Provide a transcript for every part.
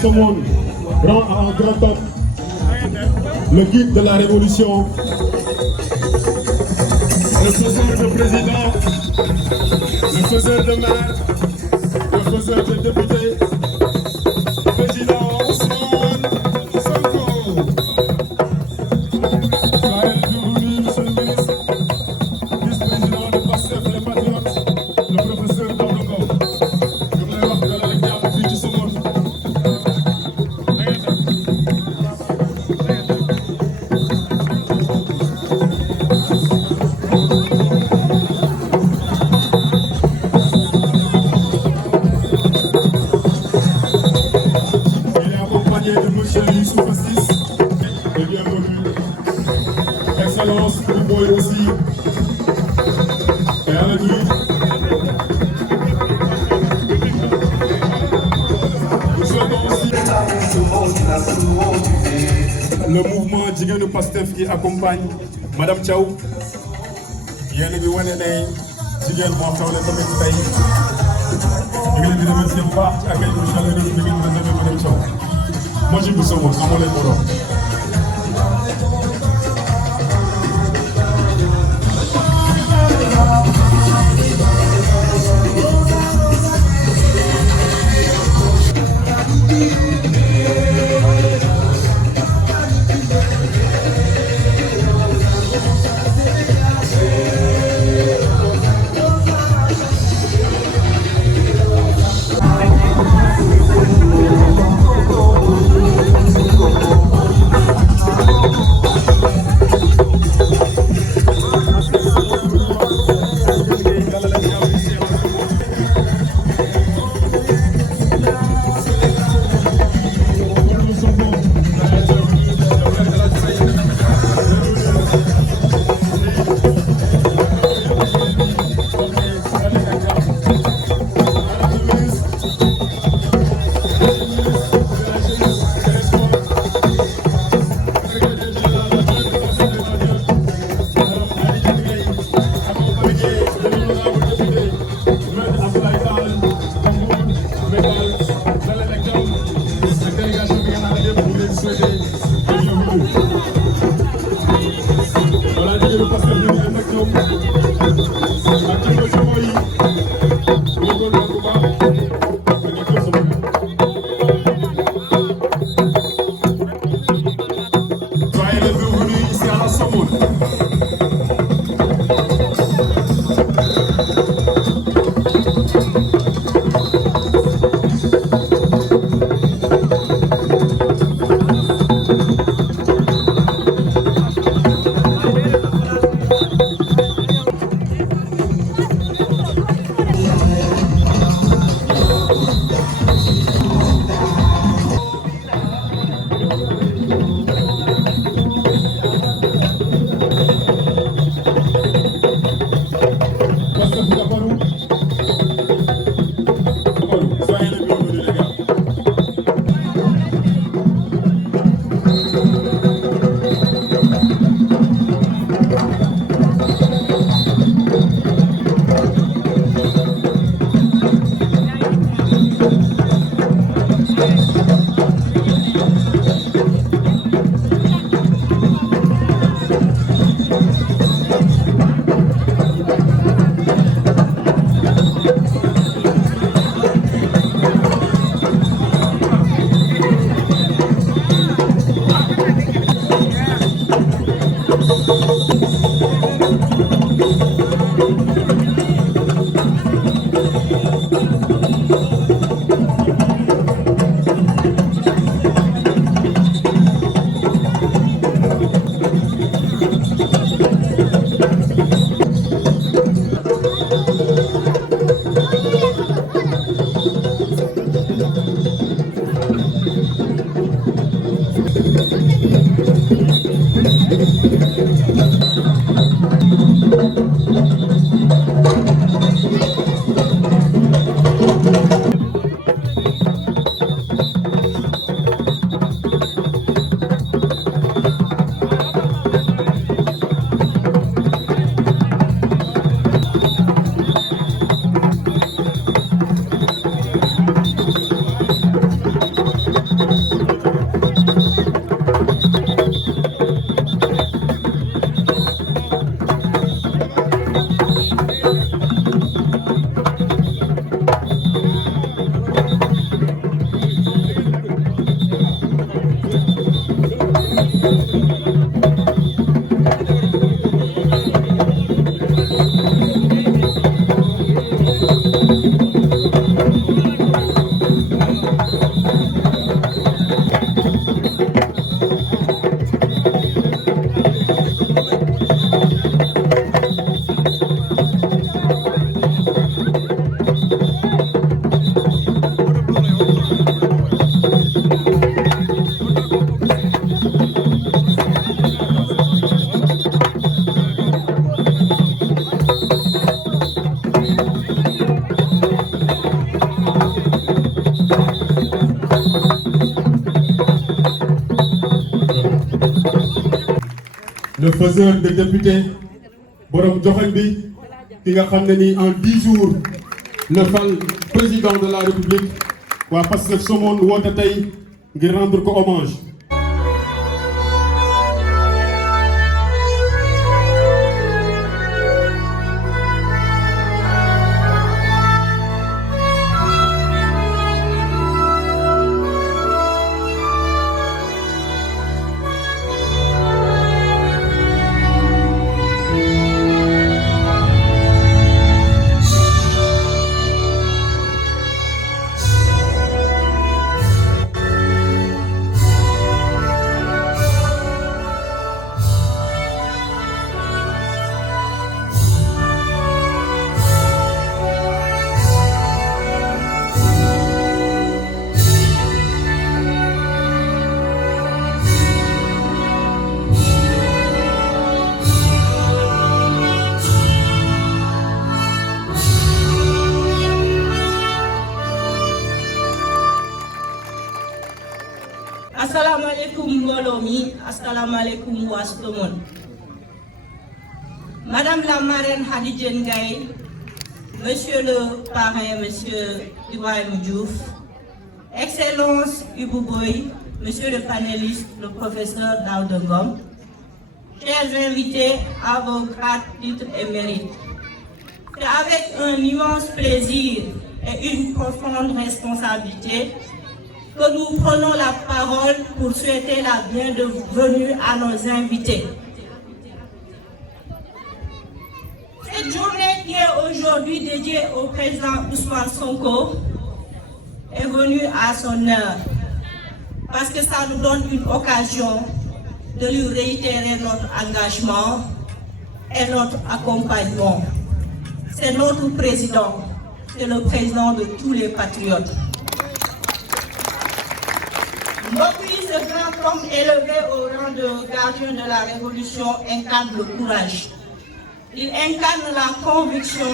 Ce monde, un grand homme, le guide de la révolution, le faiseur de président, le faiseur de maire, le faiseur de député, président Ousmane Sonko. Soyez le bienvenu, monsieur le ministre, vice-président de Pastef les Patriotes, le professeur Daouda Ngom. ñu ngi lay wax dalal ak jàmm fii ci Somone. Excellence, vous pouvez aussi. Et avec lui. Nous souhaitons aussi le mouvement Jigéenu Pastef qui accompagne Madame Thiaw. yéen a ngi wane ne jigéen moo xewle tamit tey ñu ngi leen di remercier bu baax ci accueil bu chaleureux bi ngeen réservé Madame Thiaw. moo ci bu Somone amoo leen borom. le faiseur de député borom joxoñ bi ki nga xam ne ni en 10 jours le fal président de la république waa Pastef Somone woote tey ngir rendre ko hommage. Assalamu alaikum Molomi, assalamu alaikum Wastomon. Madame la marraine Khady Gaye, Monsieur le parrain, Monsieur Ibrahima Diouf, Excellence Ibou Boy, Monsieur le panéliste, le professeur Daouda Ngom, chers invités à vos grades, titres et mérites. C'est avec un immense plaisir et une profonde responsabilité que nous prenons la parole pour souhaiter la bienvenue à nos invités. Cette journée qui est aujourd'hui dédiée au président Ousmane Sonko est venue à son heure parce que ça nous donne une occasion de lui réitérer notre engagement et notre accompagnement. C'est notre président, c'est le président de tous les patriotes. Depuis ce grand homme élevé au rang de gardien de la Révolution incarne le courage. Il incarne la conviction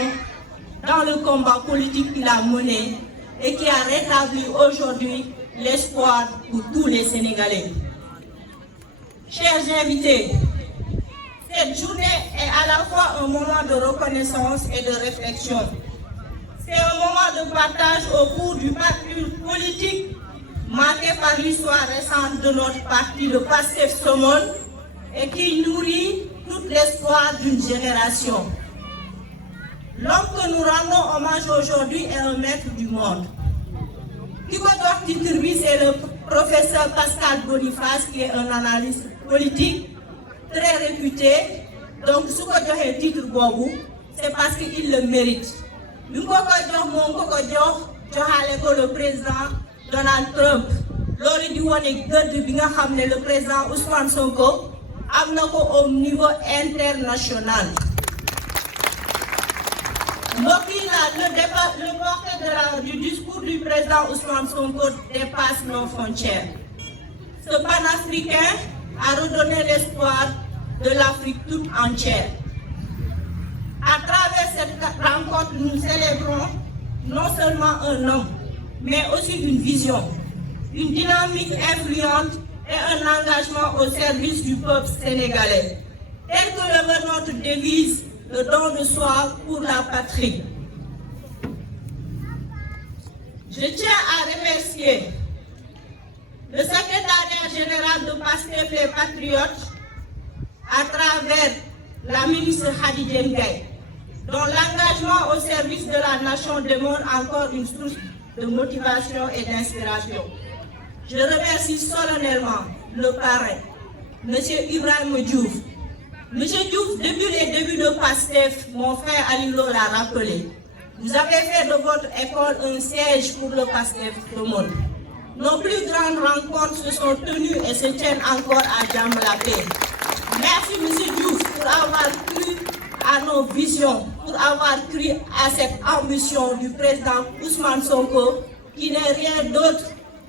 dans le combat politique qu'il a mené et qui a rétabli aujourd'hui l'espoir pour tous les Sénégalais. Chers invités, cette journée est à la fois un moment de reconnaissance et de réflexion. C'est un moment de partage au cours du parcours politique marqué par l'histoire récente de notre parti, le Pastef Somone, et qui nourrit tout l'espoir d'une génération. L'homme que nous rendons hommage aujourd'hui est un maître du monde. Qui va doit titre, c'est le professeur Pascal Boniface, qui est un analyste politique très réputé. Donc, ce que je dis titre Bobu, c'est parce qu'il le mérite. Nous le président Donald Trump, loolu di wone gëdd bi nga xam ne le président Ousmane Sonko am na ko au niveau international. mbokk yi le portée du discours du président Ousmane Sonko dépasse nos frontières. Ce panafricain a redonné l'espoir de l'Afrique toute entière. À travers cette rencontre, nous célébrons non seulement un homme, mais aussi une vision, une dynamique influente et un engagement au service du peuple sénégalais, tel que le veut notre devise, le don de soi pour la patrie. Je tiens à remercier le secrétariat général de Pastef les Patriotes à travers la ministre Khady Gaye, dont l'engagement au service de la nation demande encore une source de motivation et d'inspiration. Je remercie solennellement le parrain, M. Ibrahima Diouf. M. Diouf, depuis les débuts de PASTEF, mon frère Alilo l'a rappelé. Vous avez fait de votre école un siège pour le PASTEF au monde. Nos plus grandes rencontres se sont tenues et se tiennent encore à Djamlapé. Merci M. Diouf pour avoir cru à nos visions, pour avoir cru à cette ambition du président Ousmane Sonko, qui n'est rien d'autre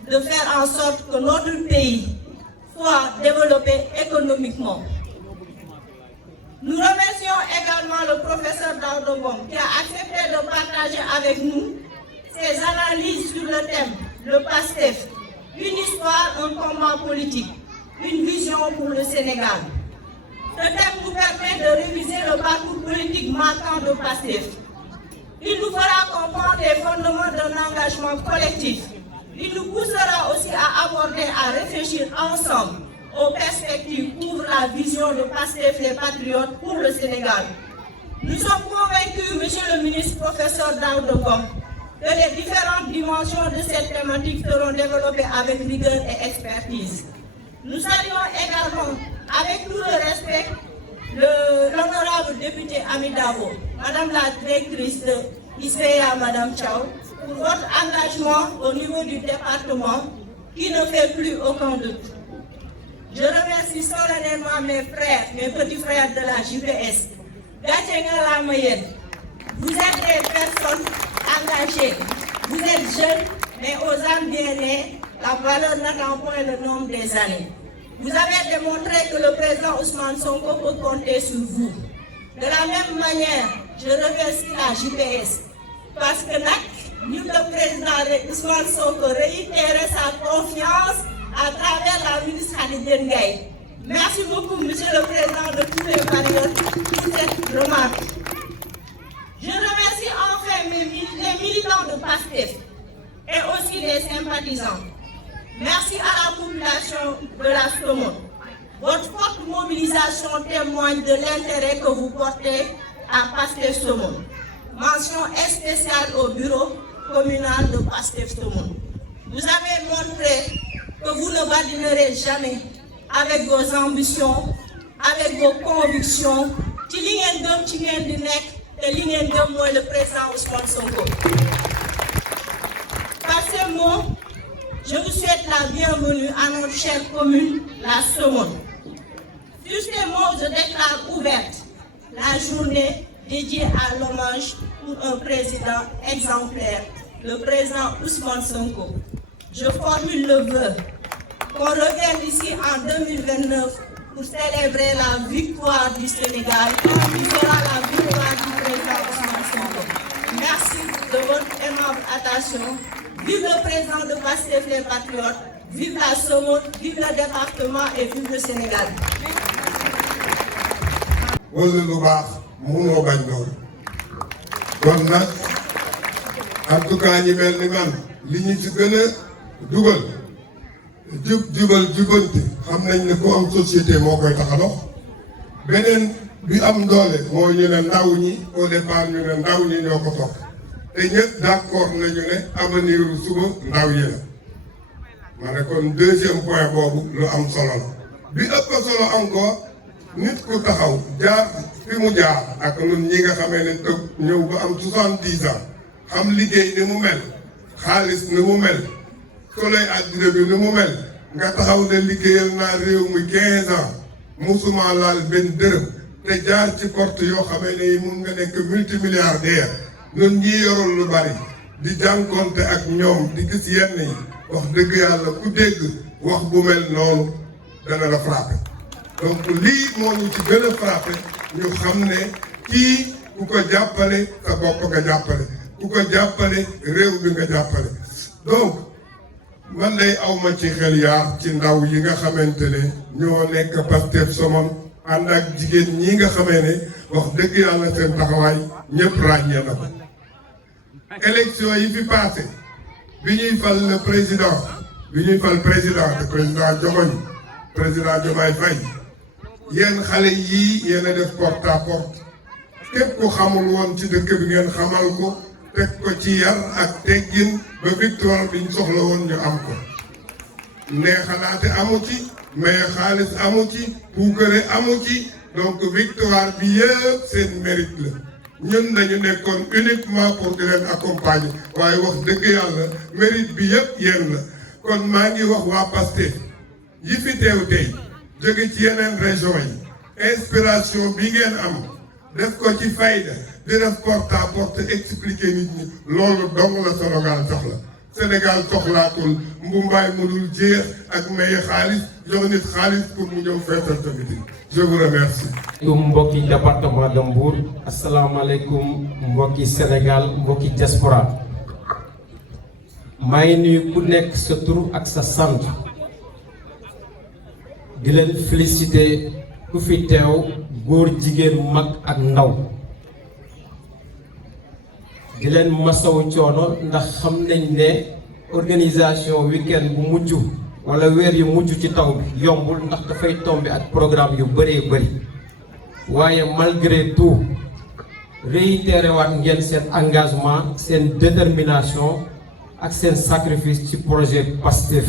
de faire en sorte que notre pays soit développé économiquement. Nous remercions également le professeur Daouda Ngom qui a accepté de partager avec nous ses analyses sur le thème, le PASTEF, une histoire, un combat politique, une vision pour le Sénégal. Ce thème nous permet de réviser le parcours politique marquant de PASTEF. Il nous fera comprendre les fondements d'un engagement collectif. Il nous poussera aussi à aborder, à réfléchir ensemble aux perspectives pour la vision de PASTEF les Patriotes pour le Sénégal. Nous sommes convaincus, Monsieur le ministre professeur Daouda Ngom, que les différentes dimensions de cette thématique seront développées avec rigueur et expertise. Nous saluons également, avec tout le respect, l'honorable député Ami Dabo, Madame la directrice de ICEA, Madame Thiaw, pour votre engagement au niveau du département qui ne fait plus aucun doute. Je remercie solennellement mes frères, mes petits frères de la JPS. Vous êtes des personnes engagées, vous êtes jeunes, mais aux âmes bien nées, la valeur n'attend point le nombre des années. Vous avez démontré que le président Ousmane Sonko peut compter sur vous. De la même manière, je remercie la JPS, parce que le président Ousmane Sonko réitère sa confiance à travers la ministre Khady Ndiaye. Merci beaucoup, Monsieur le Président de tous les patriotes, pour cette remarque. Je remercie enfin les militants de PASTEF et aussi les sympathisants. Merci à la population de la Somone. Votre forte mobilisation témoigne de l'intérêt que vous portez à PASTEF Somone. Mention spéciale au bureau communal de PASTEF Somone. Vous avez montré que vous ne badinerez jamais avec vos ambitions, avec vos convictions. Ci li ngeen gëm ci ngeen di nekk te li ngeen gëm mooy le président Ousmane Sonko. Par ces mots, je vous souhaite la bienvenue à notre chère commune, la Somone. Sur ces mots, je déclare ouverte la journée dédiée à l'hommage pour un président exemplaire, le président Ousmane Sonko. Je formule le vœu qu'on revienne ici en 2029 pour célébrer la victoire du Sénégal, qui sera la victoire du président Ousmane Sonko. Merci de votre aimable attention. Vive le président de PASTEF les Patriotes, vive la Somone, vive le département et vive le Sénégal. wala lu baax munoo bañ loolu kon nag en tout cas ñi mel ni man li ñu ci gën a dugal jubal jubante xam nañ ne ku am société moo koy tax a dox beneen bi am doole mooy ñu ne ndaw ñi au départ ñu ne ndaw ñi ñoo ko topp te ñëpp d'accord nañu ne avenir suba ndaw yi la ma ne kon deuxième point boobu lu am solo la bi ëpp solo encore nit ku taxaw jaar fi mu jaar ak ñun ñi nga xamee ne tëb ñëw ba am 70 ans xam liggéey ni mu mel xaalis ni mu mel soleil àddina bi ni mu mel nga taxaw ne liggéeyal naa réew mi 15 ans musuma laal benn dërëm te jaar ci porte yoo xamee ne yi mun nga nekk multimilliardaire ñun ñii yorul lu bari di jànkonte ak ñoom di gis yenn yi wax dëgg yàlla ku dégg wax bu mel noonu dana la frappé donc lii moo ñu ci gën a frappé ñu xam ne kii ku ko jàppale sa bopp nga jàppale ku ko jàppale réew bi nga jàppale donc man lay awma ci xel yaar ci ndaw yi nga xamante ne ñoo nekk PASTEF Somone ànd ak jigéen ñi nga xamee ne wax dëgg yàlla seen taxawaay ñëpp ràññee na ko élection yi fi passé bi ñuy fal le président te président joxoñ président Diomaye Faye yéen xale yii yéen a def porte à porte képp ku xamul woon ci dëkk bi ngeen xamal ko teg ko ci yar ak teggin ba victoire bi ñu soxla woon ñu am ko neexalaate amu ci mais xaalis amu ci puukare amu ci donc victoire bi yëpp seen mérite la ñun dañu nekkoon uniquement pour di leen accompagner waaye wax dëgg yàlla mérite bi yëpp yéen la kon maa ngi wax waa PASTEF yi fi teew tey jóge ci yeneen région yi inspiration bi ngeen am def ko ci fayda di def porte à porte expliquer nit ñi loolu dong la Sénégal soxla Sénégal soxlaatul mbumbaay mu dul jeex ak maye xaalis jox nit xaalis pour mu ñëw feetal tamit je vous remercie. mbokki département de Mbour asalaamaaleykum mbokki Sénégal mbokki diaspora maa ngi nuyu ku nekk sa tur ak sa sant di leen féliciter ku fi teew góor jigéen mag ak ndaw di leen masawu coono ndax xam nañ ne organisation week-end bu mujj wala weer yu mujj ci taw bi yombul ndax dafay tomber ak programme yu bëree bëri waaye malgré tout réitéré waat ngeen seen engagement seen détermination ak seen sacrifice ci projet Pastef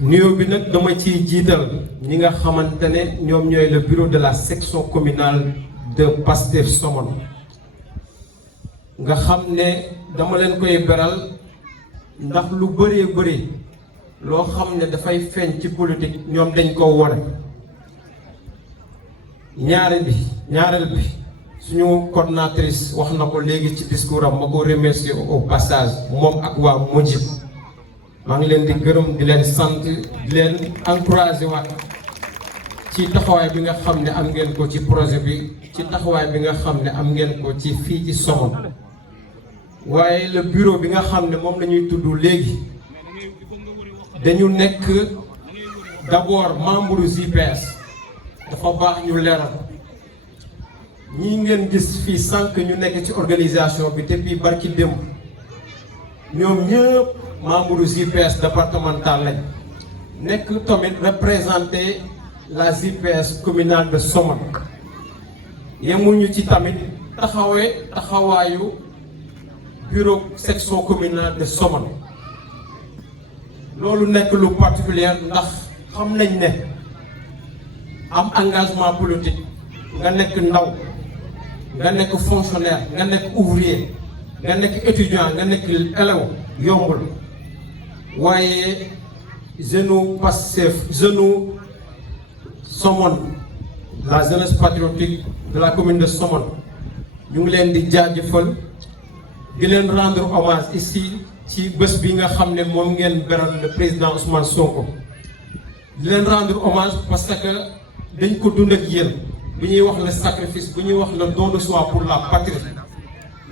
nuyoo bi nag dama ciy jiital ñi nga xamante ne ñoom ñooy le bureau de la section communale de Pastef Somone nga xam ne dama leen koy beral ndax lu bëree bëri loo xam ne dafay feeñ ci politique ñoom dañ ko wone ñaareel bi suñu coordinatrice wax na ko léegi ci discours am ma ko remercier au passage moom ak waa Mojib maa ngi leen di gërëm di leen sant di leen encouragé waat ci taxawaay bi nga xam ne am ngeen ko ci projet bi ci taxawaay bi nga xam ne am ngeen ko ci fii ci Somone waaye le bureau bi nga xam ne moom la ñuy tudd léegi dañu nekk d'abord membre JPS dafa baax ñu leeral ñi ngeen gis fii sànq ñu nekk ci organisation bi te bii barki démb ñoom ñëpp membre JPS départemental lañ nekk tamit représenté la JPS communale de Somone yemuñu ci tamit taxawaayu bureau section communale de Somone loolu nekk lu particulier ndax xam nañ ne am engagement politique nga nekk ndaw nga nekk fonctionnaire nga nekk ouvrier nga nekk étudiant nga nekk élève yombul waaye jeune Pastef jeune Somone la jeunesse patriotique de la commune de Somone ñu ngi leen di jaajëfal di leen rendre hommage ici ci bés bi nga xam ne moom ngeen beral le président Ousmane Sonko di leen rendre hommage parce que dañ ko dund ak yéen bu ñuy wax le sacrifice bu ñuy wax le don de soi pour la patrie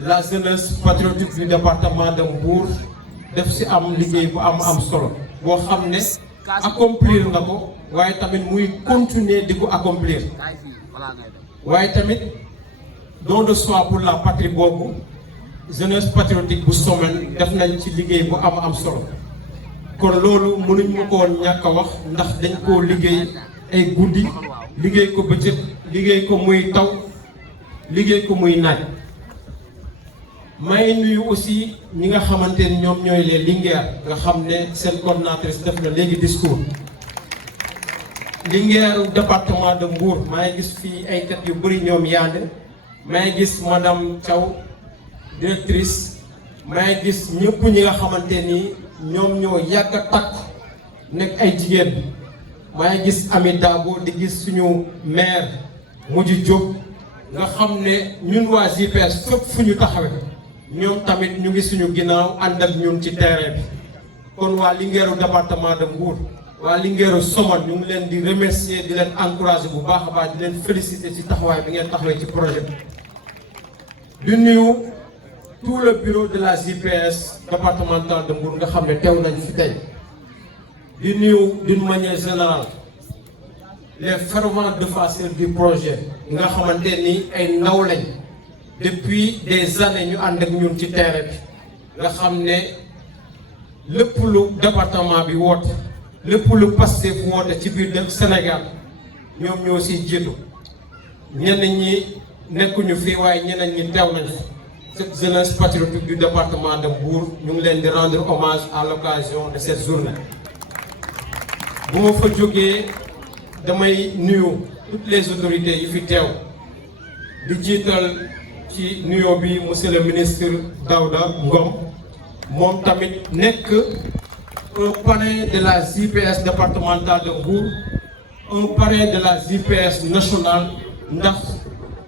la jeunesse patriotique du département de Mbour def si am liggéey bu am solo boo xam ne accomplir nga ko waaye tamit muy continuer di ko accomplir waaye tamit don de soi pour la patrie boobu jeunesse patriotique bu Somone def nañ ci liggéey bu am solo kon loolu mënuñ ma ko woon ñàkk a wax ndax dañ koo liggéey ay guddi liggéey ko bëccëg liggéey ko muy taw liggéey ko muy naaj may nuyu aussi ñi nga xamante ni ñoom ñooy les Linguère nga xam ne seen coordinatrice def na léegi discours Linguère département de Mbour maa ngi gis fii ay kat yu bëri ñoom yaande maa ngi gis madame Thiaw directrice maa ngi gis ñëpp ñi nga xamante ni ñoom ñoo yàgg a takk nekk ay jigéen maa ngi gis Ami Dabo di gis suñu maire Mujj Diop nga xam ne ñun waa JPS fépp fu ñu taxawee ñoom tamit ñu ngi suñu ginnaaw ànd ak ñun ci terrain bi kon waa Linguère département de Mbour waa Linguère Somone ñu ngi leen di remercier di leen encourager bu baax a baax di leen féliciter ci taxawaay bi ngeen taxawee ci projet bi. di nuyu tout le bureau de la JPS départementale de Mbour nga xam ne teew nañ fi tey di nuyu d'une manière générale les fervents défenseurs du projet nga xamante ni ay ndaw lañ depuis des années ñu ànd ak ñun ci terrain bi nga xam ne lépp lu département bi woote lépp lu Pastef woote ci biir Sénégal ñoom ñoo siy jiitu ñenn ñi nekkuñu fii waaye ñeneen ñi teew nañ cette jeunesse patriotique du département de Mbour ñu ngi leen di rendre hommage à l'occasion de cette journée. bu ma fa jógee damay nuyu toutes les autorités yu fi teew di jiital ci nuyoo bi monsieur le ministre Daouda Ngom moom tamit nekk un parrain de la JPS départementale de Mbour un parrain de la JPS nationale ndax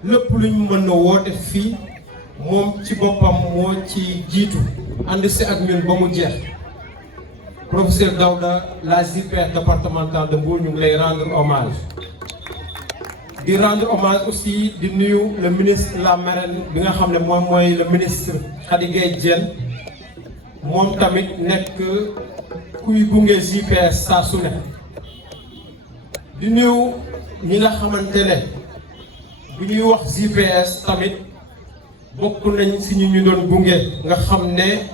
lépp lu ñu mën a woote fii moom ci boppam moo ci jiitu ànd si ak ñun ba mu jeex. Professeur Daouda la JPS départementale de Mbour ñu ngi lay rendre hommage di rendre hommage aussi di nuyu le ministre la marraine bi nga xam ne moom mooy le ministre Khady Gaye Diène moom tamit nekk kuy gunge JPS saa su ne di nuyu ñi nga xamante ne bu ñuy wax JPS tamit bokk nañ si ñu doon gunge nga xam ne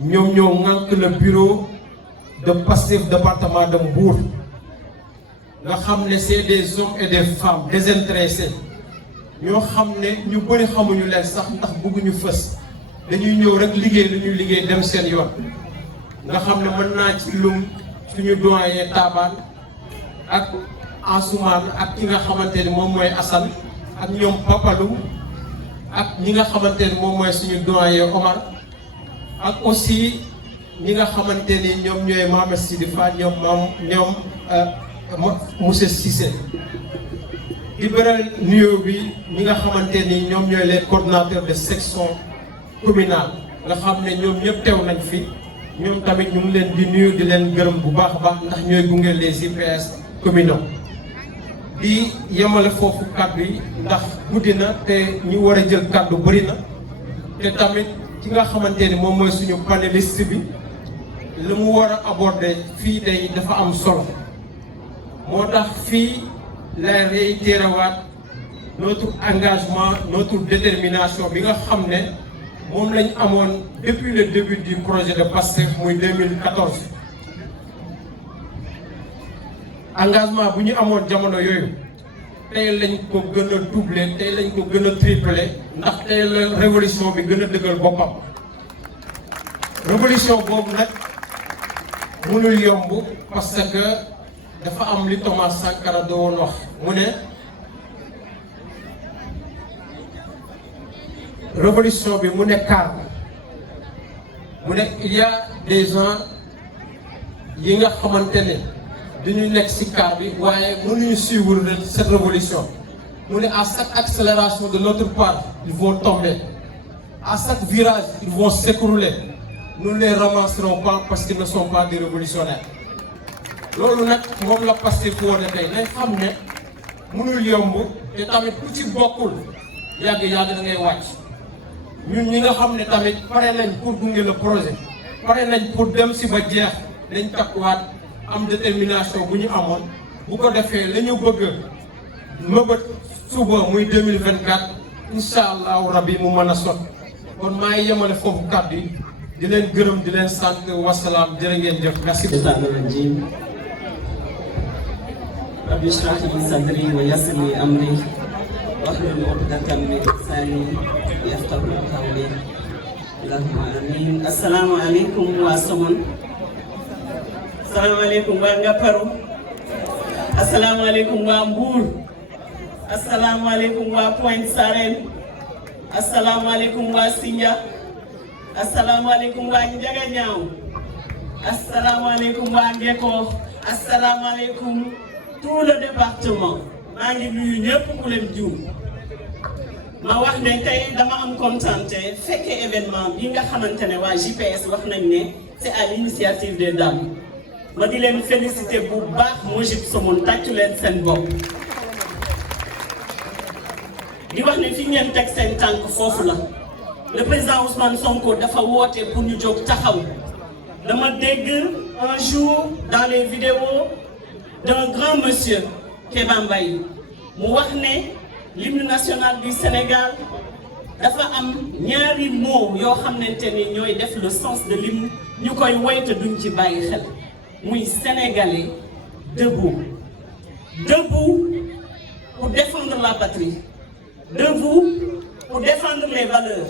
ñoom ñoo ŋànk le bureau de Pastef département de Mbour nga xam ne c'est des hommes et des femmes désintéressés ñoo xam ne ñu bëri xamuñu leen sax ndax bëgguñu fës dañuy ñëw rek liggéey lu ñuy liggéey dem seen yoon nga xam ne mën naa ci lum suñu doyen Taabaan ak Ansoumane ak ki nga xamante ni moom mooy Assane ak ñoom Papalou ak ñi nga xamante ni moom mooy suñu doyen Omar ak aussi ñi nga xamante ni ñoom ñooy Mame Sidi Fall ñoom monsieur Cissé di beral nuyoo bi ñi nga xamante ni ñoom ñooy les coordonnateurs de section communale nga xam ne ñoom ñëpp teew nañ fi ñoom tamit ñu ngi leen di nuyu di leen gërëm bu baax a baax ndax ñooy gunge les JPS communaux di yemale foofu kàddu yi ndax guddi na te ñu war a jël kàddu bëri na te tamit ci nga xamante ni moom mooy suñu panéliste bi li mu war a aborder fii tey dafa am solo moo tax fii lay réitéré waat notre engagement notre détermination bi nga xam ne moom lañ amoon depuis le début du projet de Pastef muy 2014 engagement bu ñu amoon jamono yooyu tey lañ ko gën a doubler tey lañ ko gën a tripler ndax tey la révolution bi gën a dëggal boppam révolution boobu nag mënul yomb parce que dafa am li Thomas Sankara doon wax mu ne révolution bi mu ne car mu ne il y a des gens yi nga xamante ne dañu nekk ci car bi waaye mënuñu suivre cette révolution mu ne à chaque accélération de notre part ils vont tomber à chaque virage ils vont s'écrouler nous ne les ramasserons pas parce qu'ils ne sont pas des révolutionnaires loolu nag moom la Pastef woon tey nañ xam ne mënul yomb te tamit ku ci bokkul yàgg-yàgg da ngay wàcc ñun ñi nga xam ne tamit pare nañ pour gunge le projet pare nañ pour dem si ba jeex dañ takkuwaat am détermination bu ñu amoon bu ko defee la ñu bëgg mëbët suba muy 2024 incha allahu rabbi mu mën a sot kon maa ngi yemale foofu kàddu yi di leen gërëm di leen sant wasalaam jërë ngeen jëf merci beaucoup. rabbi shrah li sadri wa yassir li amri wahlul uqdatan min lisani yafqahu qawli allahumma amin. Assalamu alaikum wa Somone. Assalamu alaikum wa Ngaparou. Assalamu alaikum wa Mbour. Assalamu alaikum wa Pointe Sarène. Assalamu alaikum wa Sindia. Assalamu alaikum wa Ndiaganiao. Assalamu alaikum wa Ngeko. Assalamu alaikum tout le département. maa ngi nuyu ñëpp ku leen juum ma wax ne tey dama am contenté fekkee événement bi nga xamante ne waa JPS wax nañ ne c'est à l'initiative des dames ma di leen féliciter bu baax Mojib Somone tàccu leen seen bopp di wax ne fi ngeen teg seen tànk foofu la le président Ousmane Sonko dafa woote pour ñu jóg taxaw dama dégg un jour dans les vidéos d'un grand monsieur Kéba Mbaye mu wax ne l'hymne national du Sénégal dafa am ñaari mots yoo xamante ni ñooy def le sens de l'hymne ñu koy woyte duñ ci bàyyi xel muy sénégalais debout debout pour défendre la patrie, debout pour défendre les valeurs,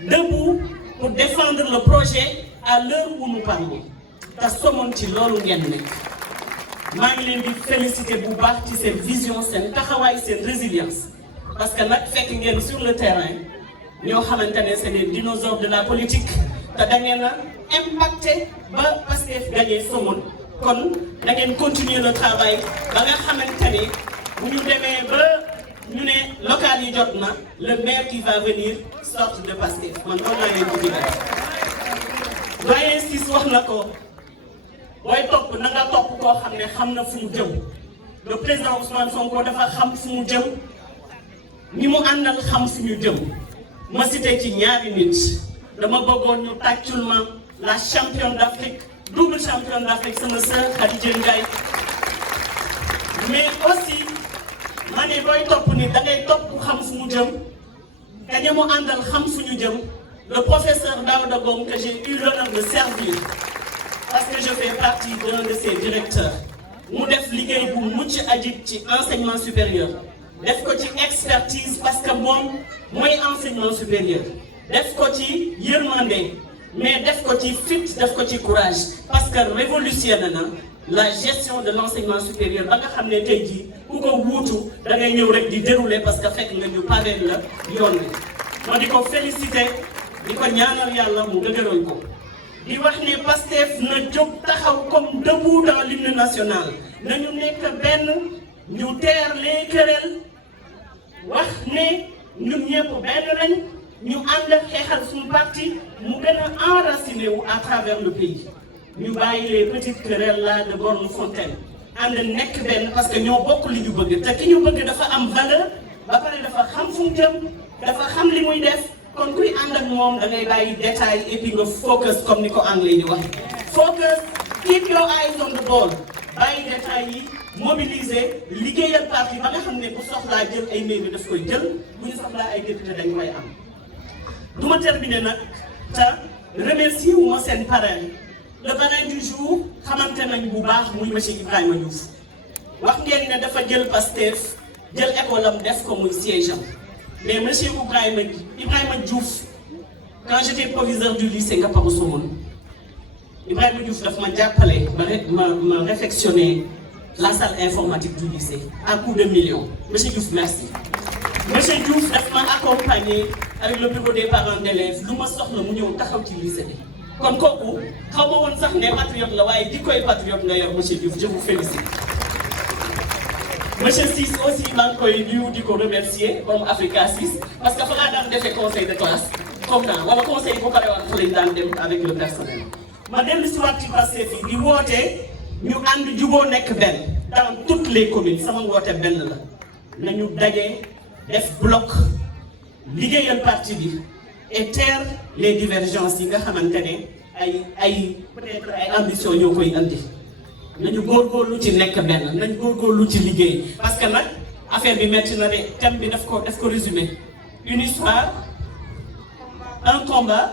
debout pour défendre le projet à l'heure où nous parlons. te Somone ci loolu ngeen nekk maa ngi leen di féliciter bu baax ci seen vision seen taxawaay seen résilience parce que nag fekk ngeen sur le terrain ñoo xamante ne c'est des dinosaures de la politique te da ngeen a impacté ba Pastef gagné Somone kon da ngeen continuer le travail ba nga xamante ni bu ñu demee ba ñu ne local yi jot na le maire qui va venir sorte de Pastef man loolu laa leen di digal. doyen Ciss wax na ko. booy topp na nga topp koo xam ne xam na fu mu jëm le président Ousmane Sonko dafa xam fu mu jëm ñi mu àndal xam fu ñu jëm ma cité ci ñaari nit dama bëggoon ñu tàccul ma la championne d'Afrique double championne d'Afrique sama sœur Khady Diène Gaye mais aussi ma ne booy topp ni da ngay topp xam fu mu jëm te ñi mu àndal xam fu ñu jëm. Le professeur Daouda Ngom que j'ai eu l'honneur de servir parce que je fais partie d'un de ses directeurs mu def liggéey bu mucc ajib ci enseignement supérieur def ko ci expertise parce que moom mooy enseignement supérieur def ko ci yërmande mais def ko ci fit def ko ci courage parce que révolutionné na la gestion de l'enseignement supérieur ba nga xam ne tey jii ku ko wuutu da ngay ñëw rek di dérouler parce que fekk nga ñu paree la yoon bi moo di ko féliciter di ko ñaanal yàlla mu dëgëral ko di wax ne Pastef na jóg taxaw comme debout dans l'hymne national nañu nekk benn ñu teer les querelles wax ne ñun ñëpp benn lañ ñu ànd xeexal suñu parti mu gën a enraciné wu à travers le pays ñu bàyyi les petites querelles là de borne fontaine ànd nekk benn parce que ñoo bokk li ñu bëgg te ki ñu bëgg dafa am valeur ba pare dafa xam fu mu jëm dafa xam li muy def kon kuy ànd ak moom da ngay bàyyi détail et puis nga focus comme ni ko anglais di wax focus keep your eyes on the ball bàyyi détail yi mobiliser liggéeyal parti ba nga xam ne bu soxlaa jël ay mairie daf koy jël bu ñu soxlaa ay député dañ koy am. du ma terminer nag te remercier wu ma seen parrain le parrain du jour xamante nañ bu baax muy monsieur Ibrahima Diouf wax ngeen ne dafa jël Pastef jël école am def ko muy siège am. Mais monsieur Ibrahima Diouf, quand j'étais proviseur du lycée Ngaparou Somone, Ibrahima Diouf daf ma jàppale ma réfectionner la salle informatique du lycée à coût de millions. Monsieur Diouf, merci. Monsieur Diouf daf ma accompagner avec le bureau des parents d'élèves lu ma soxla mu ñëw taxaw ci lycée bi. kon kooku xaw ma woon sax ne patriote la waaye di koy patriote nga yor monsieur Diouf je vous félicite. Monsieur Ciss aussi maa ngi koy nuyu di ko remercier borom Africa 6 parce que fa laa daan defee conseil de classe comme ça wala conseil bu pare woon fa lañ daan dem avec le personnel. ma dellu si waat ci Pastef yi di woote ñu ànd juboo nekk benn dans toutes les communes sama woote benn la nañu daje def bloc liggéeyal parti bi et taire les divergences yi nga xamante ne ay peut-être ay ambition ñoo koy andi. nañu góorgóorlu ci nekk benn nañu góorgóorlu ci liggéey parce que nag affaire bi metti na de thème bi daf ko résumé une histoire un combat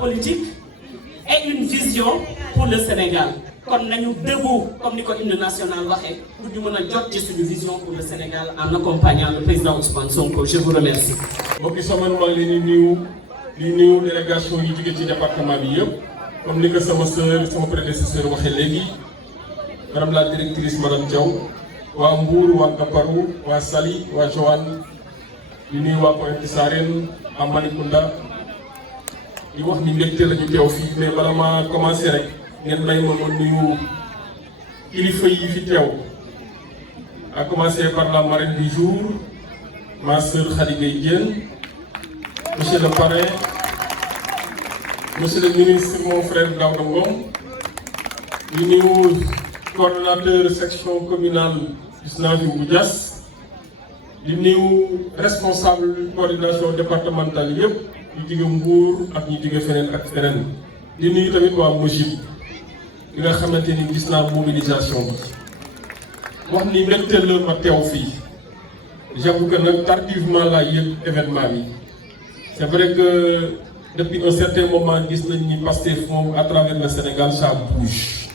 politique et une vision pour le Sénégal kon nañu debout comme ni ko hymne national waxee pour ñu mën a jot ci suñu vision pour le Sénégal en accompagnant le président Ousmane Sonko je vous remercie. mbokk yi sama maa ngi leen di nuyu délégation yi jóge ci département bi yëpp. comme ni ko sama prédécesseur waxee léegi madame la directrice madame Diaw waa Mbour waa Ngaparou waa Saly waa Joal di nuyu waa Pointe Sarène waa Malicounda di wax ni mbégte la ñu teew fii mais bala ma commencé rek ngeen may ma nuyu kilifa yi fi teew à commencer par la marraine du jour ma sœur Khady Gueye Diène monsieur le parrain. Monsieur le ministre, mon frère Daouda Ngom, di nuyu coordonnateur section communale Isnavi Goudias, di nuyu responsable coordination départementale yëpp ñu jóge Mbour ak ñu jóge feneen ak feneen di nuyu tamit waa Mojib yi nga xamante ni gis naa mobilisation bi wax ni mbégte la ma teew fii j'avoue que nag tardivement laa yëg événement bi c'est vrai que depuis un certain moment gis nañ ni Pastef moom à travers le Sénégal ça bouge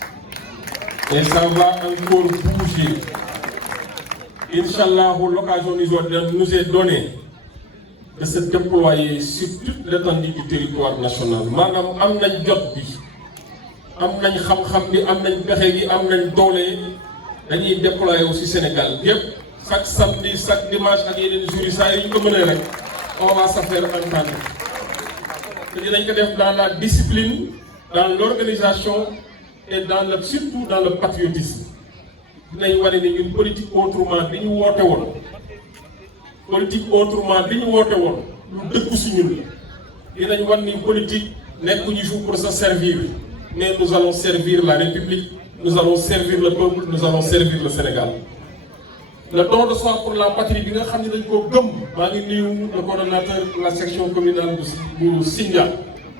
et ça va encore bouger Inch'Allah l'occasion nous est donnée de se déployer sur toute l'étendue du territoire national maanaam am nañ jot bi am nañ xam-xam bi am nañ pexe gi am nañ doole dañuy déployer aussi Sénégal yépp chaque samedi chaque dimanche ak yeneen jours yi saa yi ñu ko mënee rek on va se faire entendre. Dinañ ko def dans la discipline, dans l'organisation et surtout dans le patriotisme. Dinañ wane ne ñun politique autrement bi ñu woote woon lu dëgg si ñun dinañ wan ni politique nekkuñu fi pour se servir mais nous allons servir la République, nous allons servir le peuple, nous allons servir le Sénégal. Le don de soi pour la patrie bi nga xam ne dañ koo gëm maa ngi nuyu le coordonnateur de la section communale bu Sindia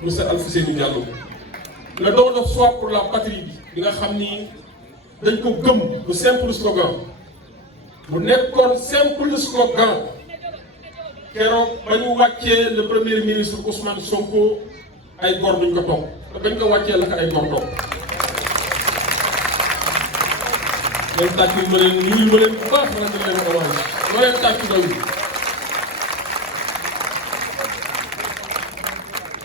monsieur Alfousseyni Diallo. Le don de soi pour la patrie bi nga xam ni dañ ko gëm du simple slogan bu nekkoon simple slogan keroog ba ñu wàccee le premier ministre Ousmane Sonko ay gor duñ ko toog te bañ ko wàccee la ko ay gor toog leen tàcc ma leen ñuul ma leen bu baax na ñu leen orange loo leen tàcc doy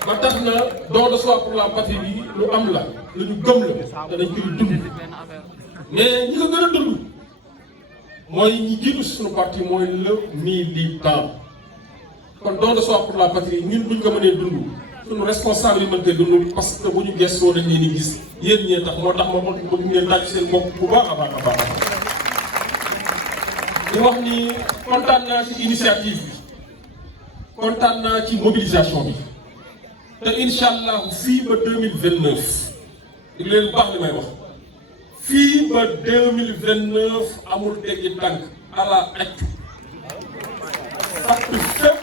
ba tax na don de soi pour la patrie bi lu am la lu ñu gëm la te dañ koy dund mais ñi ko gën a dund mooy ñi jiitu si suñu parti mooy le militant kon don de soi pour la patrie ñun buñ ko mënee dund suñu responsable yi mën koy dund parce que bu ñu gëstoo dañ leen di gis yéen ñee tax moo tax ma bëgg ngeen tàcc seen bopp bu baax a baax a baax di wax ni kontaan naa ci initiative bi kontaan naa ci mobilisation bi te incha allah fii ba 2029 di leen baax li may wax fii ba 2029 amul teggi tànk ala accu fatt fépp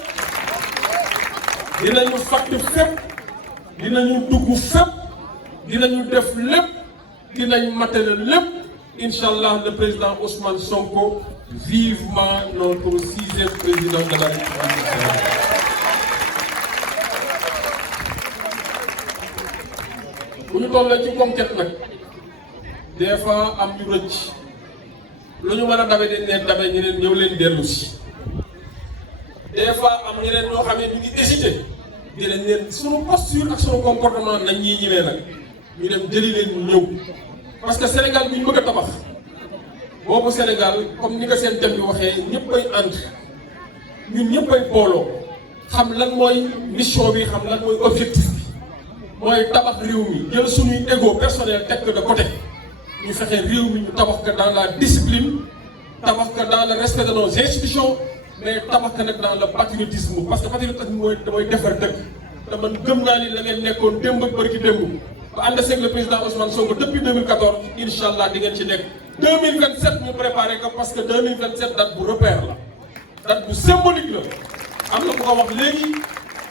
dinañu fatt fépp dinañu dugg fépp dinañu def lépp dinañ matale lépp incha allah le président Ousmane Sonko vivement notre 6e président de la République. bu ñu tollee ci conquête nag des fois am ñu rëcc lu ñu mën a dabe dañ leen dabe ñeneen ñëw leen dellu si des fois am ñeneen ñoo xam ne ñu ngi hésité dinañ leen suñu posture ak suñu comportement nañ ñuy ñëwee nag ñu dem jëli leen ñu ñëw parce que Sénégal bi ñu bëgg a tabax boobu Sénégal comme ni ko seen thème bi waxee ñëpp ay ànd ñun ñëpp ay booloo xam lan mooy mission bi xam lan mooy objectif bi mooy tabax réew mi jël suñuy ego personnel teg ko de côté ñu fexe réew mi ñu tabax ko dans la discipline tabax ko dans le respect de nos institutions mais tabax ko nag dans le patriotisme parce que patriotisme mooy defar dëkk te man gëm naa ni la ngeen nekkoon démb ak bërki démb ba ànd seeg le président Ousmane Sonko depuis 2014 incha allah di ngeen ci nekk 2027 ñu préparé ko parce que 2027 date bu repère la date bu symbolique la am na ku ko wax léegi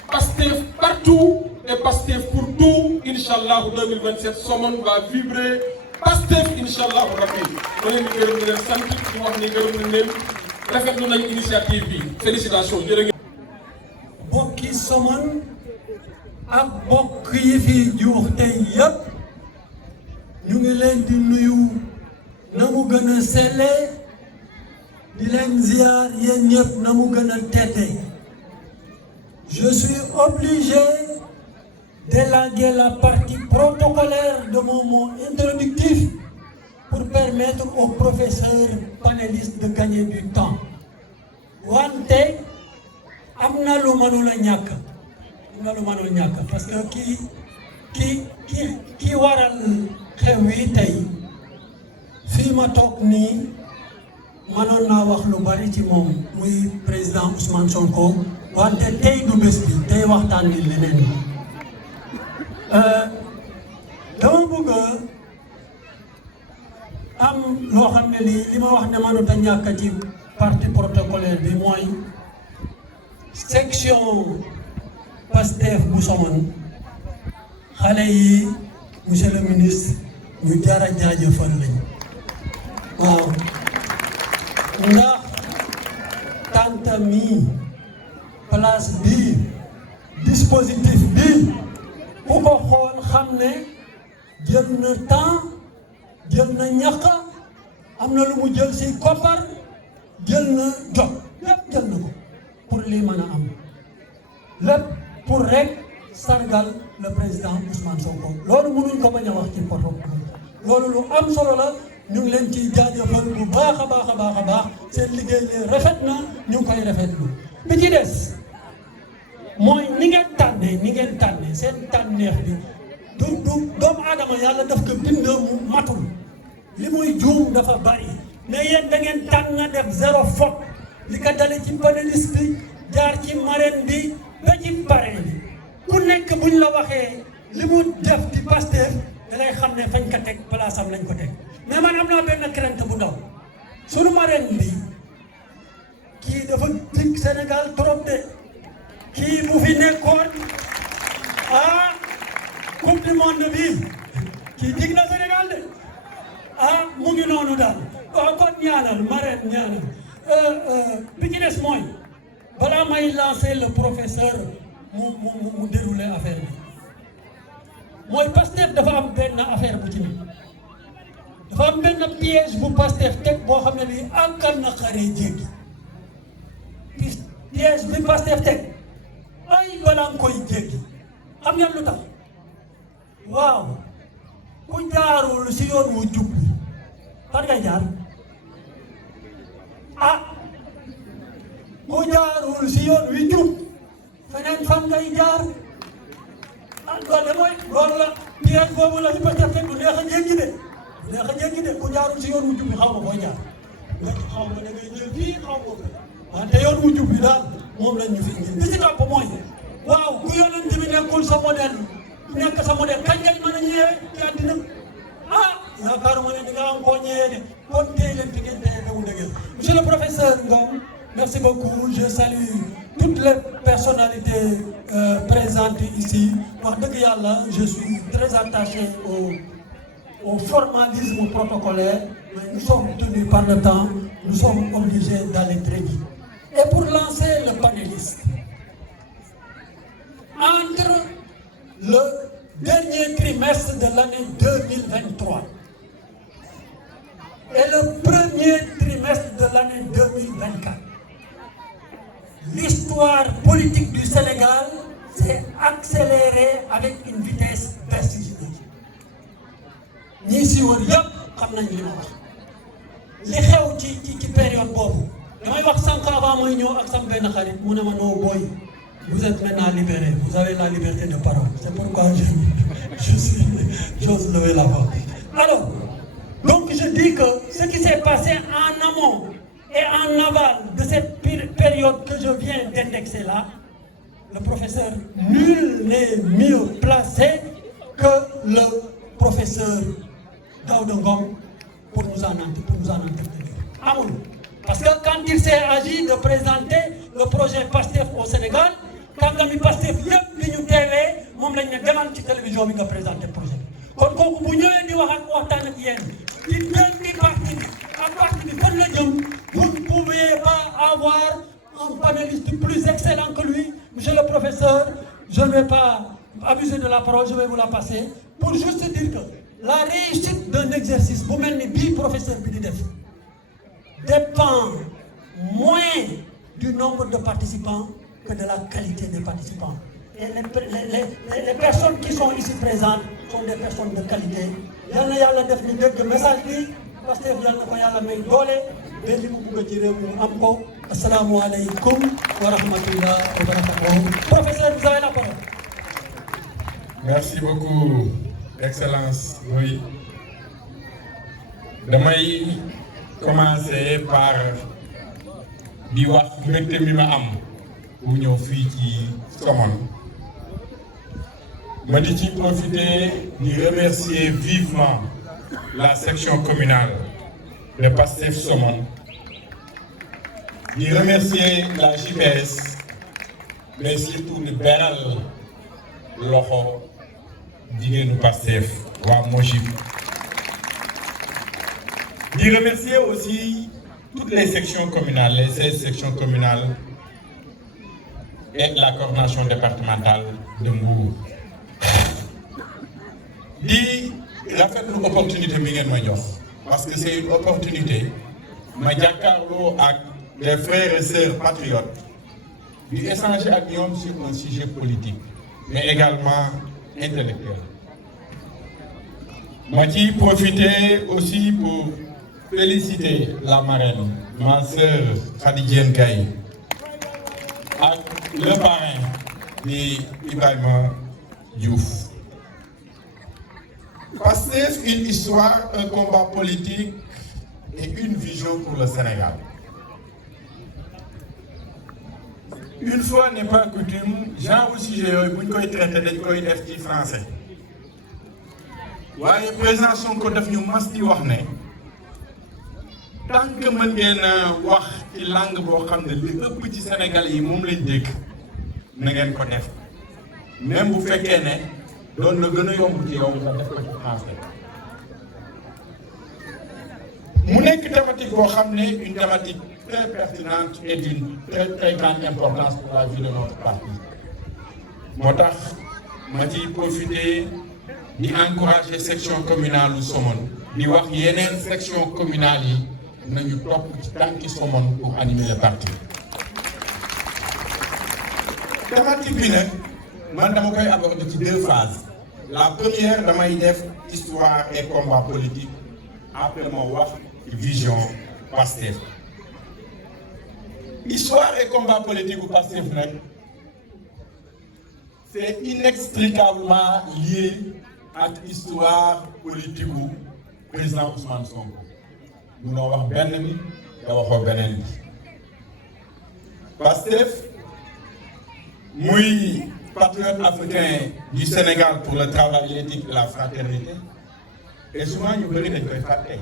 Pastef partout et Pastef pour tout Inch'Allah 2027 Somone va vibrer Pastef Inch'Allah rabbi ma leen di gërëm di leen sant di wax ni gërëm nañ leen rafetlu nañ initiative bi félicitations jërë ngeen. bokki Somone ak bokk yi fi juux tey yëpp ñu ngi leen di nuyu na mu gën a selle di leen ziar yéen ñëpp na mu gën a tedde. Je suis obligé d'élaguer la partie protocolaire de mon mot introductif pour permettre aux professeurs panélistes de gagner du temps. Wante am na lu mënul a ñàkk parce que ki waral xew wi tey fii ma toog nii mënoon naa wax lu bari ci moom muy président Ousmane Sonko. wante tey du bés bi tey waxtaan bi leneen dama bëgg am loo xam ne li ma wax ne mënut a ñàkk ci partie protocolaire bi mooy section Pastef bu Somone xale yi monsieur le ministre ñu jar a jaajëfal lañ waaw ndax tanta mi place bii dispositif bii ku ko xool xam ne jël na temps jël na ñàkk am na lu mu jël si koppar jël na jot lépp jël na ko pour lii mën a am lépp pour rek sargal le président Ousmane Sonko loolu mënuñ ko bañ a wax ci protocole loolu lu am solo la ñu ngi leen ciy jaajëfal bu baax a baax seen liggéey li rafet na ñu ngi koy rafetlu bi ci des mooy ni ngeen tànnee seen tànneef bi du doomu aadama yàlla daf ko bind mu matul li muy juum dafa bari mais yéen da ngeen tànn def zéro faute li ko dale ci panéliste bi jaar ci marraine bi ba ci parrain bi ku nekk buñ la waxee li mu def di Pastef da ngay xam ne fañ ko teg place am lañ ko teg mais man am naa benn crainte bu ndaw sunu marraine bi kii dafa dig Sénégal trop de kii bu fi nekkoon coupe du monde bi kii dig na Sénégal de ah mu ngi noonu daal waaw kon ñaanal marraine ñaanal bi ci des mooy balaa may lancer le professeur mu dérouler affaire bi mooy Pastef dafa am benn affaire bu ci ne dafa am benn piège bu Pastef teg boo xam ne nii àggal na xaree jéggi piège bi Pastef teg ay balaa nga koy jéggi xam ngeen lu tax waaw ku jaarul si yoon wu jub bi fan ngay jaar ah ku jaarul si yoon wi jub feneen fan ngay jaar ah loolu mooy loolu la piège boobu la si Pastef teg du neex a jéggi de du neex a jéggi de ku jaarul si yoon wu jub bi xaw ma fooy jaar nga xaw ma da ngay jël fii xaw ma te yoon wu jub bi daal moom lañ ñu fi indi bi si topp mooy waaw ku yonent bi nekkul sa modèle nekk sa modèle kañ ngay mën a ñëwee ci àddina ah yaakaaruma ne di nga am koo ñëwee de kon téye leen fi ngeen téye dawu dëgg monsieur le professeur Ngom merci beaucoup je salue toutes les personnalités présentes ici wax dëgg yàlla je suis très attaché au formalisme protocolaire mais nous sommes tenus par le temps nous sommes obligés d'aller très vite et pour lancer le panéliste entre le dernier trimestre de l'année 2023 et le premier trimestre de l'année 2024, l'histoire politique du Sénégal s'est accélérée avec une vitesse vertigineuse. ñi si wër yëpp xam nañ li ma wax li xew ci période boobu damay wax sànq avant mooy ñëw ak sama benn xarit mu ne ma noo booy. Vous êtes maintenant libérés, vous avez la liberté de parole. C'est pourquoi j'ose lever la voix. Alors, donc je dis que ce qui s'est passé en amont et en aval de cette période que je viens d'indexer là, le professeur, nul n'est mieux placé que le professeur Daouda Ngom pour nous en entretenir. Amour. Parce que quand il s'est agi de présenter le projet PASTEF au Sénégal, kàngami Pastef yëpp bi ñu teewee moom lañ ne demal ci télévision bi nga présenté projet bi kon kooku bu ñëwee di wax ak waxtaan ak yéen di jël di parti bi ak parti bi fan la jëm vous ne pouvez pas avoir un panéliste plus excellent que lui monsieur le professeur je ne vais pas abuser de la parole je vais vous la passer pour juste dire que la réussite d'un exercice bu mel ni bii professeur bi di def dépend moins du nombre de participants que de la qualité des participants. Et les personnes qui sont ici présentes sont des personnes de qualité. Yal na yàlla def ñu dégg message bi Pastef yal na ko yàlla may doole ba li mu bëgg ci réew mi mu am ko. Asalaamualeykum wa rahmatullah wa barakatuh. Professeur, vous avez la parole. Merci beaucoup, Excellence. Oui. Damay commencer par di wax mbégte mi ma am. pour ñëw fii ci Somone ma di ci profiter di remercier vivement la section communale de Pastef Somone di remercier la JPS mais surtout di beral loxo jigéenu Pastef waa Mojib di remercier aussi toutes les sections communales les 16 sections communales et la coordination départementale de Mbour di rafetlu opportunité bi ngeen ma jox parce que c'est une opportunité ma jàkkaarloo ak les frères et sœurs patriotes di échanger ak ñoom sur un sujet politique mais également intellectuel ma ci profiter aussi pour féliciter la marraine ma sœur Khady Diène Gaye ak le parrain di Ibrahima Diouf. Pastef, une histoire, un combat politique et une vision pour le Sénégal. Une fois n'est pas coutume, genre sujet yooyu bu ñu koy traité dañ koy def ci français waaye président Sonko daf ñu mas di wax ne tant que mën ngeen wax ci langue boo xam ne li ëpp ci Sénégal yi moom lañ dégg na ngeen ko def même bu fekkee ne doon na gën a yomb ci yow nga def ko ci français mu nekk thématique boo xam ne une thématique très pertinente et d'une très grande importance pour la vie de notre parti moo tax ma ciy profiter di encourager section communale u Somone di wax yeneen section communale yi nañu topp ci tànki Somone pour animer le parti. thématique bi nag man dama koy aborder ci 2 phases la première damay def histoire et combat politique après ma wax vision Pastef. Histoire et combat politique bu Pastef nag c'est inextricablement lié ak histoire politique bu président Ousmane Sonko. munoo wax benn bi nga waxoo beneen bi. Pastef muy patriote africain du Sénégal pour le travail, l'éthique et la fraternité et souvent ñu bëri dañ koy fàtte.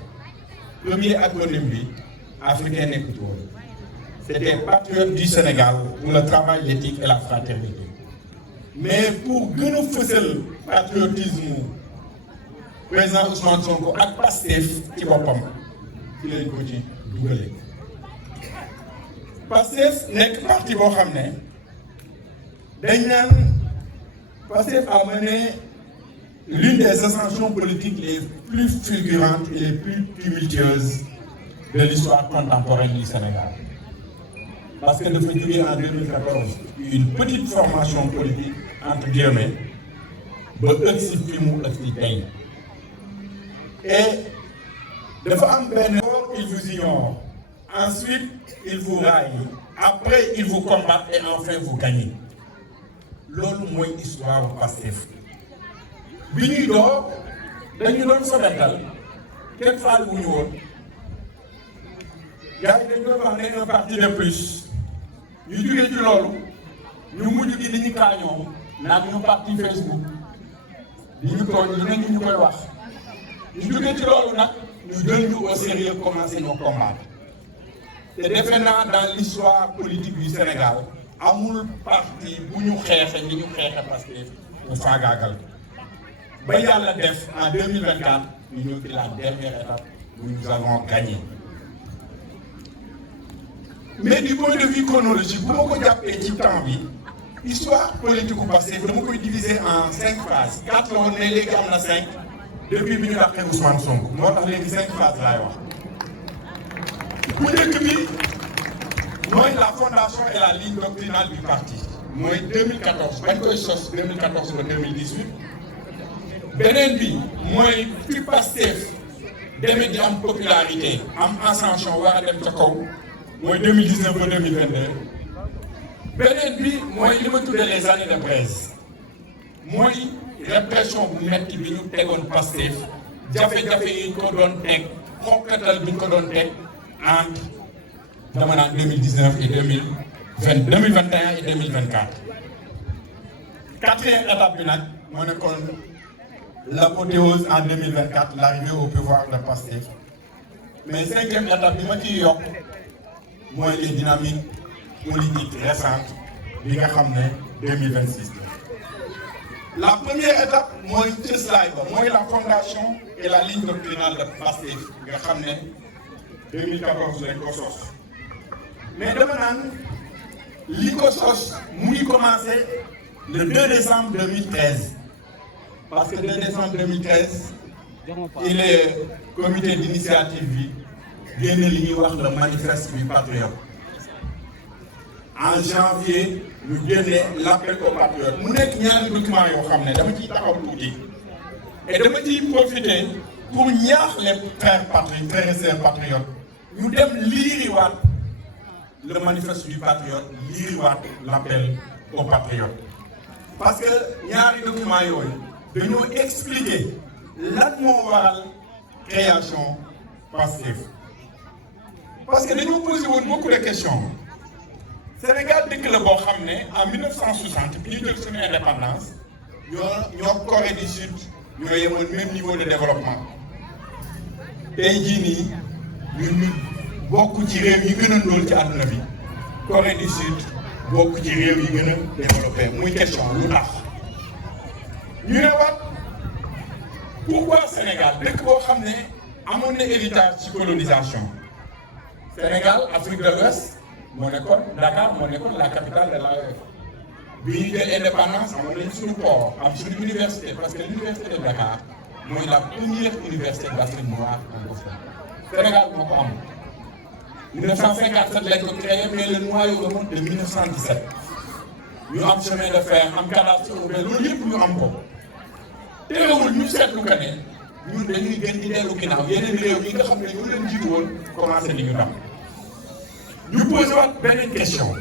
premier acronyme bi africain nekkut woon c'était patriote du Sénégal pour le travail, l'éthique et la fraternité mais pour gën a fësal patriotisme président Ousmane Sonko ak Pastef ci boppam ci lañ ko ci dugalee. Pastef nekk parti boo xam ne dañ naan Pastef a mené l'une des ascensions politiques les plus fulgurantes et les plus tumultueuses de l'histoire contemporaine du Sénégal. Parce que dafa jógee en 2014 une petite formation politique entre guillemets ba ëgg si fi mu ëgg si tey et dafa am benn il vous ignore ensuite il vous raille après il vous combat et enfin vous gagnez loolu mooy histoire bu Pastef bi ñuy door dañu doon sobental kenn faale wu ñu woon gars yi dañu doon wax ne un parti de plus ñu jógee ci loolu ñu mujj gi ni ñu kaañoo naan ñu parti Facebook di ñu tooñ lu ne ñu koy wax ñu jógee ci loolu nag ñu jël ñu au sérieux commencé nos combats te defe naa dans l'histoire politique du Sénégal amul parti bu ñu xeexe ni ñu xeexe parce que mu faagaagal ba yàlla def en 2024 ñu ñëw ci la dernière étape où nous avons gagné. Mais du point de vue chronologique bu ma ko jàppee ci temps bi histoire politique bu Pastef dama koy diviser en 5 phases 4 la woon mais léegi am na 5 depuis bi ñu dàqee Ousmane Sonko moo tax léegi 5 phases laay wax. bu njëkk bi mooy la fondation et la ligne doctrinale du parti mooy 2014 bañ koy sos 2014 ba 2018 beneen bi mooy fi Pastef demee di am popularité am ascension war a dem ca kaw mooy 2019 ba 2022 beneen bi mooy li ma tuddee les années de braise mooy répression bu metti bi ñu tegoon Pastef jafe-jafe yi ñu ko doon teg xokkatal bi ñu ko doon teg entre dama naan 2019 et 2021 et 2024. quatrième étape bi nag moo nekkoon l'apothéose en 2024 l'arrivée au pouvoir de Pastef mais cinquième étape bi ma ciy yokk mooy les dynamiques politiques récentes bi nga xam ne 2026 la première étape mooy cëslaay ba mooy la fondation et la ligne doctrinale de Pastef nga xam ne 2014 lañ ko sos mais dama naan li ko sos mu ngi commencé le 2 décembre 2013 parce que 2 décembre 2013 il est comité d'initiative bi génn li ñuy wax le manifeste du patriote en janvier ñu génne l'appel aux patriotes mu nekk ñaari documents yoo xam ne dama ciy taxaw tuuti et dama ciy profiter pour ñaax les frères patriotes ñu dem liiriwaat le manifeste du patriote liiriwaat l'appel aux patriotes parce que ñaari documents yooyu dañoo expliquer lan moo waral création Pastef parce que dañoo posé woon beaucoup de questions Sénégal dëkk la boo xam ne en 1960 bi ñu jël suñu indépendance ñoo Corée du Sud ñoo yemoon même niveau de développement tey jii nii ñu bokk ci réew yi gën a ndóol ci àdduna bi Corée du Sud bokk ci réew yi gën a développé muy question lu tax ñu ne wat pourquoi Sénégal dëkk boo xam ne amoon na héritage ci colonisation Sénégal Afrique de l'Ouest moo nekkoon Dakar moo nekkoon la capitale de l'AOF bi ñu jël indépendance amoon nañ suñu port am suñu université parce que l'université de Dakar mooy la première université d'Afrique noire en Occident Sénégal moo ko am 1957 lañ ko créé mais le noyau remonte de 1917 ñu am chemin de fer am cadastre urbain loolu yëpp ñu am ko terewul ñu seetlu que ne ñun dañuy gën di dellu ginnaaw yeneen réew yi nga xam ne ñoo leen jiitu woon commencé di ñu dam ñu posé waat beneen question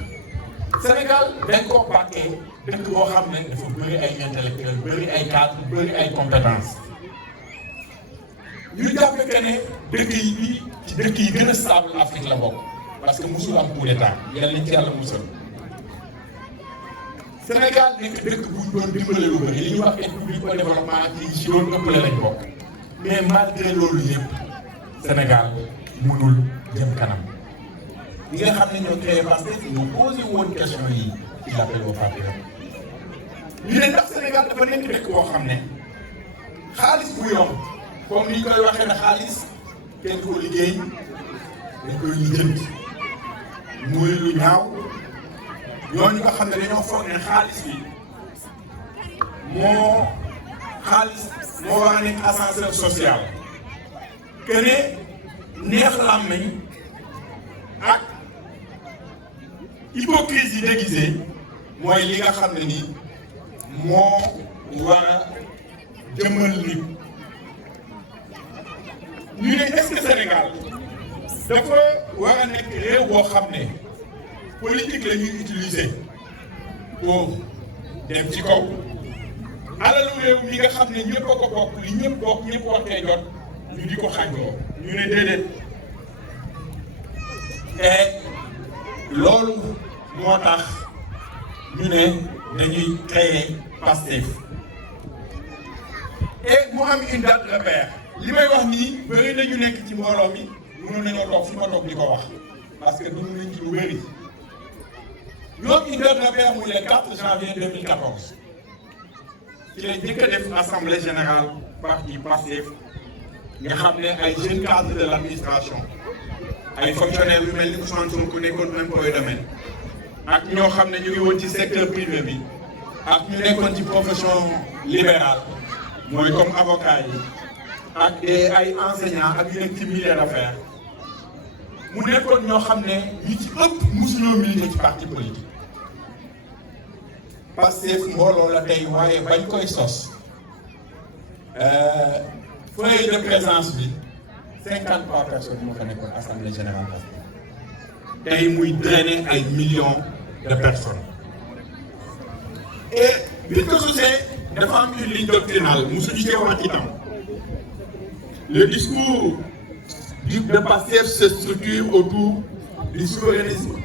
Sénégal dañ ko bàkkee dëkk boo xam ne dafa bëri ay intellectuels bëri ay cadres bëri ay compétences ñu jàpp que ne dëkk yi bii ci dëkk yi gën a stable Afrique la bokk parce que musul am coup d'état yàlla nañ ci yàlla musal Sénégal nekk dëkk bu ñu doon dimbale lu bëri li ñuy wax aide publique au développement ci ci doon ëppale lañ bokk mais malgré loolu yëpp Sénégal mënul jëm kanam ñi nga xam ne ñoo créé Pastef ñoo posé woon question yi ci l'appel aux patriotes ñu ne ndax Sénégal dafa nekk dëkk boo xam ne xaalis bu yomb comme ni ñu koy waxee ne xaalis kenn ko liggéey dañ koy lijjanti muy lu ñaaw ñooñu nga xam ne dañoo foog ne xaalis bi moo war a nekk ascenseur social que ne neex làmmiñ ak hypocrisie déguisée mooy li nga xam ne ni moo war a jëmmal nit ñu ne est-ce que Sénégal dafa war a nekk réew boo xam ne politique la ñuy utiliser pour dem ci kaw alalu réew mi nga xam ne ñëpp a ko bokk li ñëpp bokk ñëpp waxtee jot ñu di ko xàññoo ñu ne déedéet et loolu moo tax ñu ne dañuy créer Pastef et mu am une date repère li may wax nii bëri nañu nekk ci mbooloo mi mënoon nañoo toog fi ma toog di ko wax parce que dund nañ ci lu bëri ñoom une date repère muy le 4 janvier 2014 ci la njëkk a def assemblée générale parti Pastef nga xam ne ay jeunes cadres de l'administration ay fonctionnaires yu mel ni Ousmane Sonko nekkoon impôts et domaines ak ñoo xam ne ñu ngi woon ci secteur privé bi ak ñu nekkoon ci profession libérale mooy comme avocat yi ak ay enseignants ak ñu nekk ci milieu d'affaires mu nekkoon ñoo xam ne ñi ci ëpp musuloo milité ci parti politique Pastef mbooloo la tey waaye bañ koy sos feuille de présence bi 53 personnes moo fa nekkoon assemblée générale Pastef tey muy drainer ay millions de personnes et bi ko sosee dafa am une ligne doctrinale musuñu cee wax itam le discours de Pastef se structure autour du souverainisme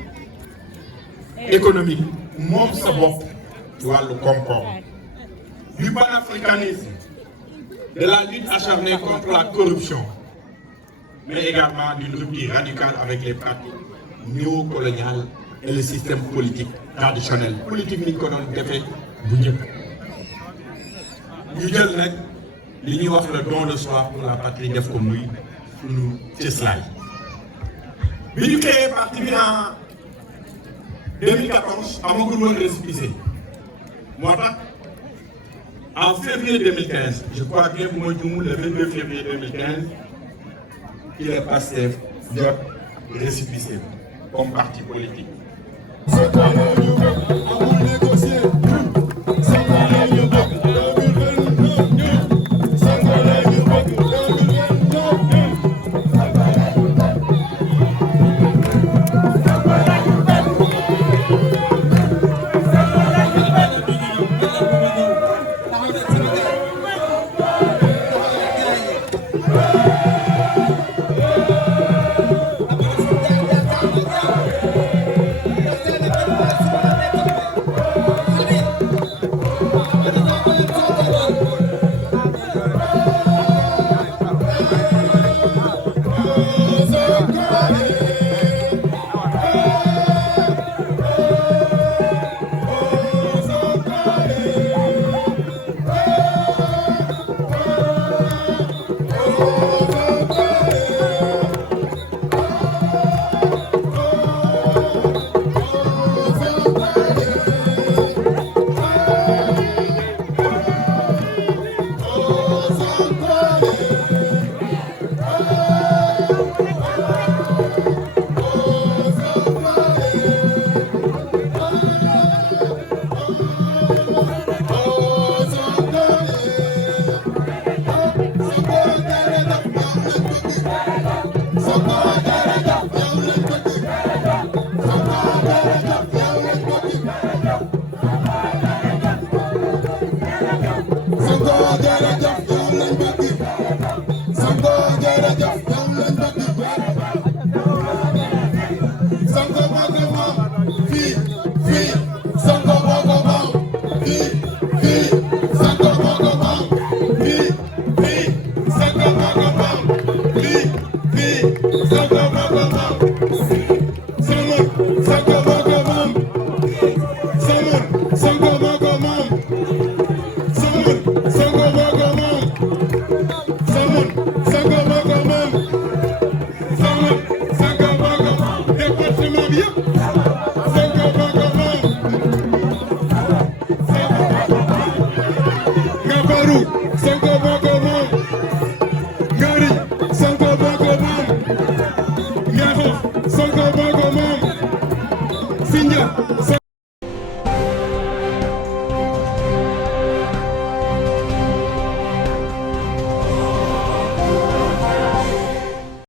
économique moom sa bopp ci wàllu koom-koom du panafricanisme de la lutte acharnée contre la corruption mais également d'une rupture radicale avec les pratiques néocoloniales et le système politique traditionnel politique ni ñu ko doon defee bu njëkk ñu jël nag li ñuy wax le don de soi pour la patrie def ko muy suñu cëslaay bi ñu créé parti bi en 2014 amagul woon récépissé moo tax en février 2015 je crois bien bu ma juumul le 22 février 2015 il est Pastef jot récépissé comme parti politique.